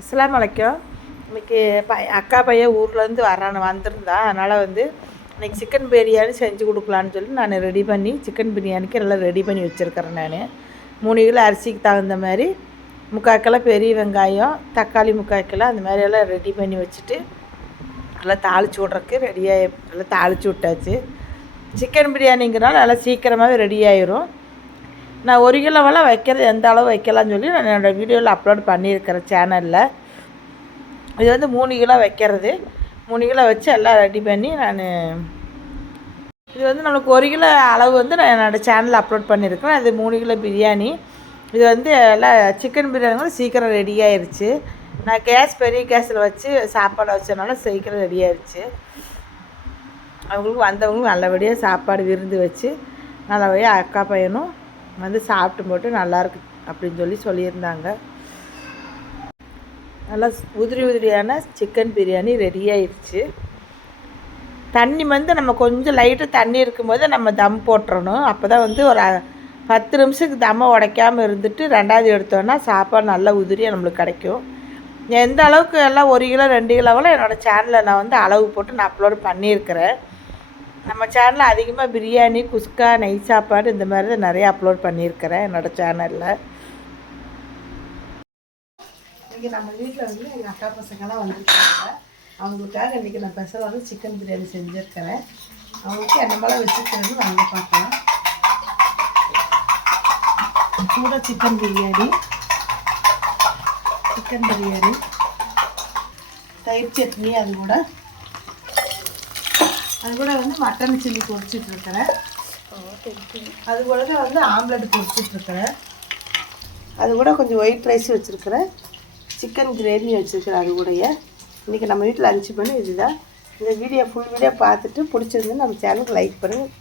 அஸ்ஸலாமு அலைக்கும். இன்றைக்கி அக்கா பையன் ஊர்லேருந்து வந்திருந்தான். அதனால் இன்றைக்கி சிக்கன் பிரியாணி செஞ்சு கொடுக்கலான்னு சொல்லி நான் ரெடி பண்ணி சிக்கன் பிரியாணிக்கு எல்லாம் ரெடி பண்ணி வச்சுருக்கிறேன். நான் 3 கிலோ அரிசிக்கு தகுந்த மாதிரி 3/4 கிலோ பெரிய வெங்காயம், தக்காளி 3/4 கிலோ அந்த மாதிரி எல்லாம் ரெடி பண்ணி வச்சுட்டு எல்லாம் தாளித்து விட்றதுக்கு ரெடியாக எல்லாம் தாளித்து விட்டாச்சு. சிக்கன் பிரியாணிங்கிறனால நல்லா சீக்கிரமாகவே ரெடி ஆயிரும். நான் 1 கிலோவெல்லாம் வைக்கிறது எந்த அளவு வைக்கலான்னு சொல்லி நான் என்னோடய வீடியோவில் அப்லோட் பண்ணியிருக்கிறேன் சேனலில். இது 3 கிலோ வைக்கிறது. 3 கிலோ வச்சு எல்லாம் ரெடி பண்ணி நான் இது நம்மளுக்கு 1 கிலோ அளவு நான் என்னோடய சேனலில் அப்லோட் பண்ணியிருக்கிறேன். அது 3 கிலோ பிரியாணி. இது எல்லாம் சிக்கன் பிரியாணி சீக்கிரம் ரெடி ஆயிடுச்சு. நான் பெரிய கேஸில் வச்சு சாப்பாடு வச்சதுனால சீக்கிரம் ரெடி ஆயிடுச்சு. அவங்களுக்கு வந்தவங்களும் நல்லபடியாக சாப்பாடு விருந்து வச்சு நல்லபடியாக அக்கா பையனும் சாப்பிட்டு போட்டு நல்லாயிருக்கு அப்படின்னு சொல்லி சொல்லியிருந்தாங்க. நல்லா உதிரியான சிக்கன் பிரியாணி ரெடி ஆயிடுச்சு. தண்ணி நம்ம கொஞ்சம் லைட்டாக தண்ணி இருக்கும்போது நம்ம தம் போட்டுறணும். அப்போ தான் ஒரு 10 நிமிஷத்துக்கு தம்மை உடைக்காமல் இருந்துட்டு 2வது எடுத்தோன்னா சாப்பாடு நல்லா உதிரியாக நம்மளுக்கு கிடைக்கும். எந்த அளவுக்கு எல்லாம் 1 கிலோ 2 கிலோவெல்லாம் என்னோடய சேனலில் நான் அளவு போட்டு நான் அப்லோட் பண்ணியிருக்கிறேன். நம்ம சேனலில் அதிகமாக பிரியாணி, குஸ்கா, நெய் சாப்பாடு இந்த மாதிரி தான் நிறையா அப்லோட் பண்ணியிருக்கிறேன் என்னோடய சேனலில். இன்றைக்கி நம்ம வீட்டில் எங்கள் அக்கா பசங்கள்லாம் வந்துருக்காங்க. அவங்களுக்காக இன்றைக்கி நான் ஸ்பெஷலாக சிக்கன் பிரியாணி செஞ்சுருக்கிறேன். அவங்களுக்கு என்ன மேலே வச்சுக்கிறது வாங்க பார்க்கலாம். கூட சிக்கன் பிரியாணி, தயிர் சட்னி, அது கூட மட்டன் சில்லி பொரிச்சிட்ருக்கிறேன். அது கூட ஆம்லெட் பொரிச்சிட்ருக்கிறேன். அது கூட கொஞ்சம் ஒயிட் ரைஸ் வச்சுருக்கிறேன். சிக்கன் கிரேவி வச்சுருக்கிறேன். அது கூடயே இன்றைக்கி நம்ம வீட்டில் லஞ்ச் பண்ணி இதுதான். இந்த ஃபுல் வீடியோ பார்த்துட்டு பிடிச்சிருந்து நம்ம சேனலுக்கு லைக் பண்ணுங்கள்,